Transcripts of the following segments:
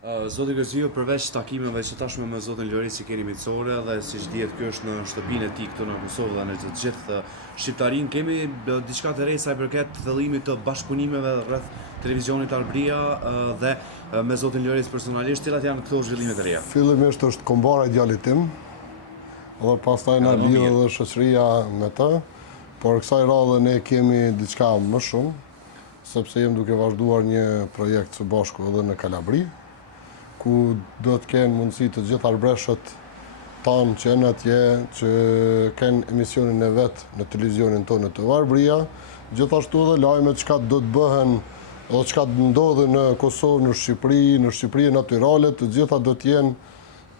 Zoti Gëzio, përveç takimeve që tashme me zotin Lorisi keni miqësore dhe siç dihet ky është në shtëpinë e tij këtu në Kosovë dhe në të gjithë shqiptarin, kemi diçka të re sa i përket thellimit të bashkëpunimeve rreth televizionit Arbëria dhe me zotin Loris personalisht, cilat janë këto zhvillimet e reja? Fillimisht është kombara e djalit tim, dhe pastaj na lidh edhe shoqëria me të, por kësaj radhe ne kemi diçka më shumë, sepse jem duke vazhduar një projekt së bashku edhe në Kalabri, ku do të kenë mundësi të gjithë arbreshët tanë që janë atje, që kenë emisionin e vetë në televizionin tonë të Arbëria, gjithashtu edhe lajmet çka do të bëhen edhe çka të ndodhin në Kosovë, në Shqipëri natyrale, të gjitha do të jenë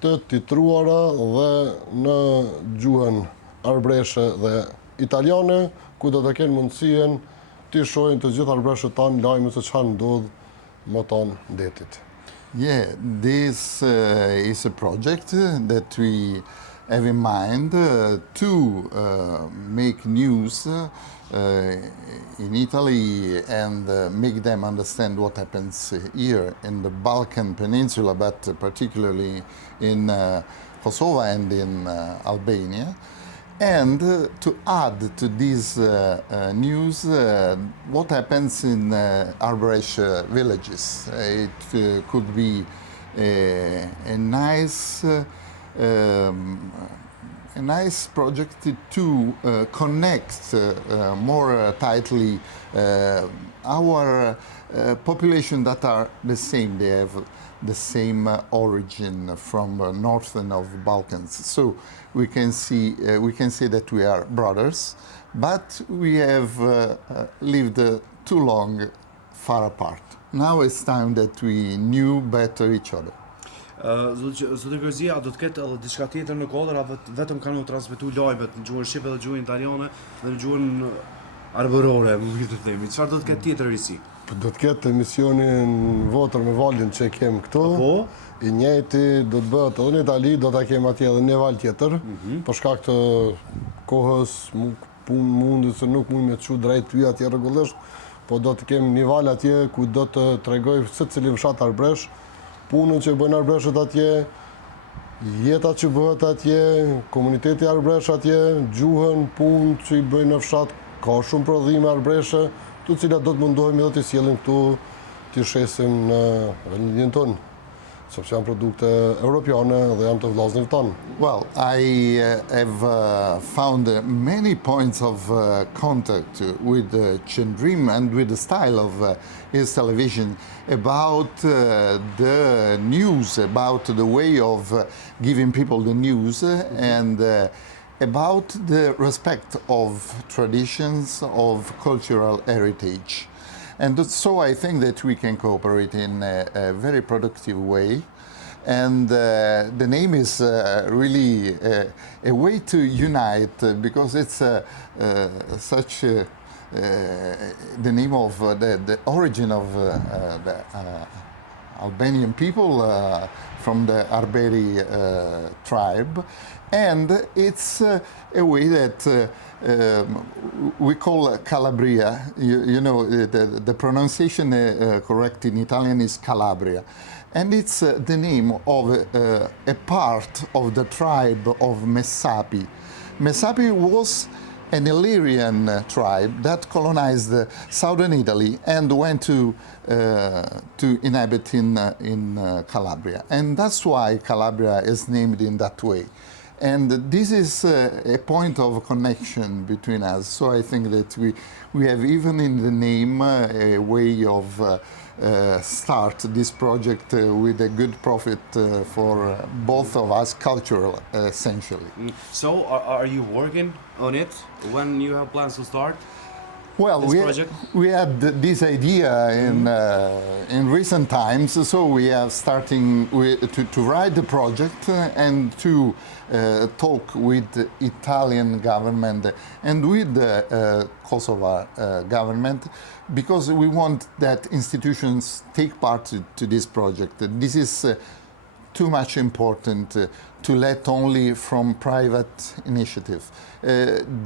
të titruara dhe në gjuhën arbreshe dhe italiane, ku do të kenë mundësien të shohin të gjithë arbreshët tanë lajmet se çfarë ndodh më tanë ndetit. Yeah, this is a project that we have in mind to make news in Italy and make them understand what happens here in the Balkan Peninsula, but particularly in Kosovo and in Albania. And to add to this news what happens in Arbëresh villages. It could be a nice project to connect more tightly our population that are the same. They have the same origin from northern of Balkans. So we can say that we are brothers, but we have lived too long far apart. Now it's time that we knew better each other. Zoti Gëzia, do të ketë edhe diçka tjetër në kodër, apo vetëm kanë u transmetuar lajmet në gjuhën shqipe dhe gjuhën italiane dhe në gjuhën arbërore, më vjen të themi. Çfarë do të ketë tjetër risi? Do të ketë emisionin Votër me Valin që kemi këtu. I njëjti do të bëhet edhe në Itali, do ta kemi atje edhe një val tjetër, për shkak të kohës mundit se nuk mund me të çu drejt ty atje rregullisht, po do të kemi një val atje ku do të tregoj secili fshat arbresh, punën që bëjnë arbreshët atje, jeta që bëhet atje, komuniteti arbresh atje, gjuhën, punë që i bëjnë në fshat, ka shumë prodhime arbreshe, të cilat do të mundohemi edhe të sjellim këtu, të shesim në vendin tonë, sepse janë produkte europiane dhe janë të vllazënit tonë. Well, I have found many points of contact with Qendrim and with the style of his television about the news, about the way of giving people the news, and about the respect of traditions, of cultural heritage. And so I think that we can cooperate in a very productive way. And the name is really a way to unite, because it's such the name of the origin of the Albanian people from the Arbëri tribe. And it's a way that we call Calabria. You know, the pronunciation correct in Italian is Calabria. And it's the name of a part of the tribe of Messapi. Messapi was an Illyrian tribe that colonized southern Italy and went to inhabit in Calabria. And that's why Calabria is named in that way. And this is a point of connection between us. So I think that we have even in the name a way of start this project with a good profit for both of us, cultural essentially. So are you working on it? When you have plans to start? Well, we had this idea in recent times, so we are starting to write the project and to talk with the Italian government and with the Kosovo government, because we want that institutions take part to this project. This is too much important to let only from private initiative.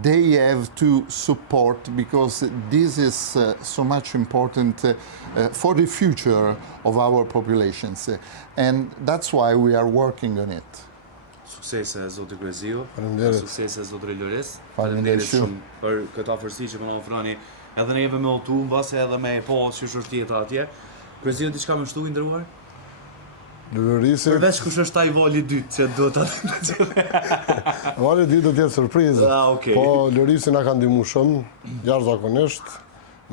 They have to support because this is so much important for the future of our populations. And that's why we are working on it. Suksese zoti Kreziu. Faleminderit. Suksese zotri Loris. Faleminderit shumë për këtë afërsi që më na ofroni edhe neve me otu, mbase edhe me po që është tjetra atje. Kreziu diçka më shtu i ndëruar? Lorisi, Përveç kush është ai vali i dytë që do ta vali i dytë do të jetë surprizë. Okay. Po Lorisi na ka ndihmuar shumë jashtëzakonisht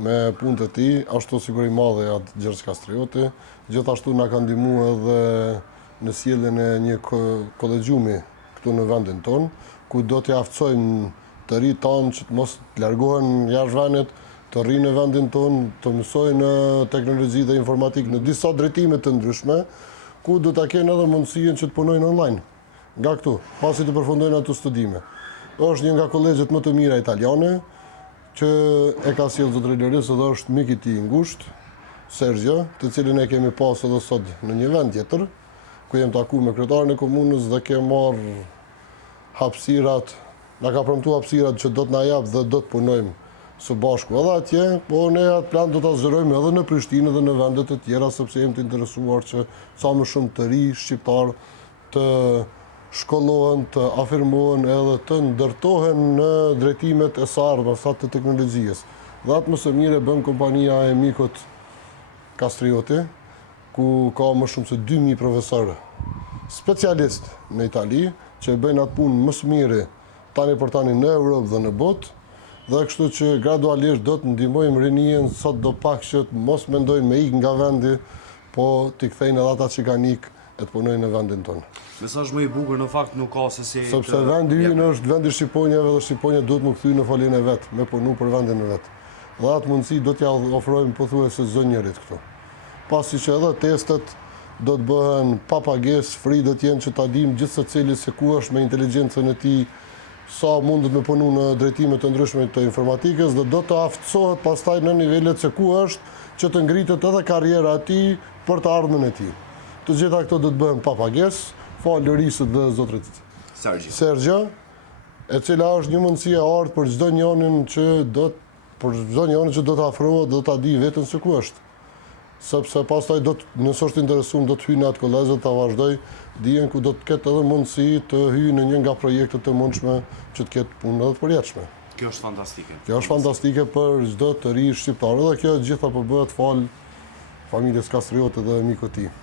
me punët e tij, ashtu sikur i madhe atë Gjergj Kastrioti, gjithashtu na ka ndihmuar edhe në sjelljen e një kollegjumi këtu në vendin ton, ku do t'i aftësojmë të ri tanë që të mos të largohen jashtë vendit, të rrinë në vendin ton, të mësojnë teknologji dhe informatikë në disa drejtime të ndryshme, ku do ta kenë edhe mundësinë që të punojnë online. Nga këtu, pasi të përfundojnë ato studime. Është një nga kolegjet më të mira italiane, që e ka sjellë zotëri Loris dhe është mik i tij i ngushtë, Sergio, të cilin e kemi pas edhe sot në një vend tjetër, ku jem taku me kryetarin e komunës dhe ke marrë hapësirat, na ka premtuar hapësirat që do të na jap dhe do të punojmë së bashku edhe atje, po ne atë plan do ta zgjerojmë edhe në Prishtinë dhe në vende të tjera sepse jemi të interesuar që sa më shumë të ri shqiptar të shkollohen, të afirmohen edhe të ndërtohen në drejtimet e së ardhmes të teknologjisë. Dhe atë më së mire bën kompania e mikut Kastrioti, ku ka më shumë se 2000 profesorë specialist në Itali, që bëjnë atë punë më së miri tani për tani në Europë dhe në botë, dhe kështu që gradualisht do të ndihmojmë rinien sot do pak që të mos mendojnë me ikë nga vendi, po t'i kthejnë edhe ata që kanë ikë e të punojnë në vendin tonë. Mesazh më i bukur në fakt nuk ka se si Sepse vendi ynë është vendi shqiponjave dhe shqiponjat duhet më kthyer në foljen e vet, me punu për vendin e vet. Dhe atë mundësi do t'ja ofrojmë pothuajse çdo njerit këtu. Pasi që edhe testet do të bëhen pa pagesë, free do t'jenë që ta dimë gjithë secili se ku është me inteligjencën e tij, sa mundet me punu në drejtime të ndryshme të informatikës dhe do të aftësohet pastaj në nivelet se ku është që të ngritet edhe karriera e tij për të ardhmen e tij. Të gjitha këto do të bëhen pa pagesë, fal Lorisit dhe zotrit Sergio, e cila është një mundësi e artë për çdo njërin që do të afrohet, do ta di veten se ku është. Sepse pastaj nëse është interesuar do të hyjë në atë kolegj dhe ta vazhdoj dijen ku do të ketë edhe mundësi të hyjë në një nga projektet e mundshme që të ketë punë edhe të përjetshme. Kjo është fantastike. Kjo është fantastike për çdo të ri shqiptar dhe kjo gjitha po bëhet fal familjes Kastrioti dhe mikut të tij.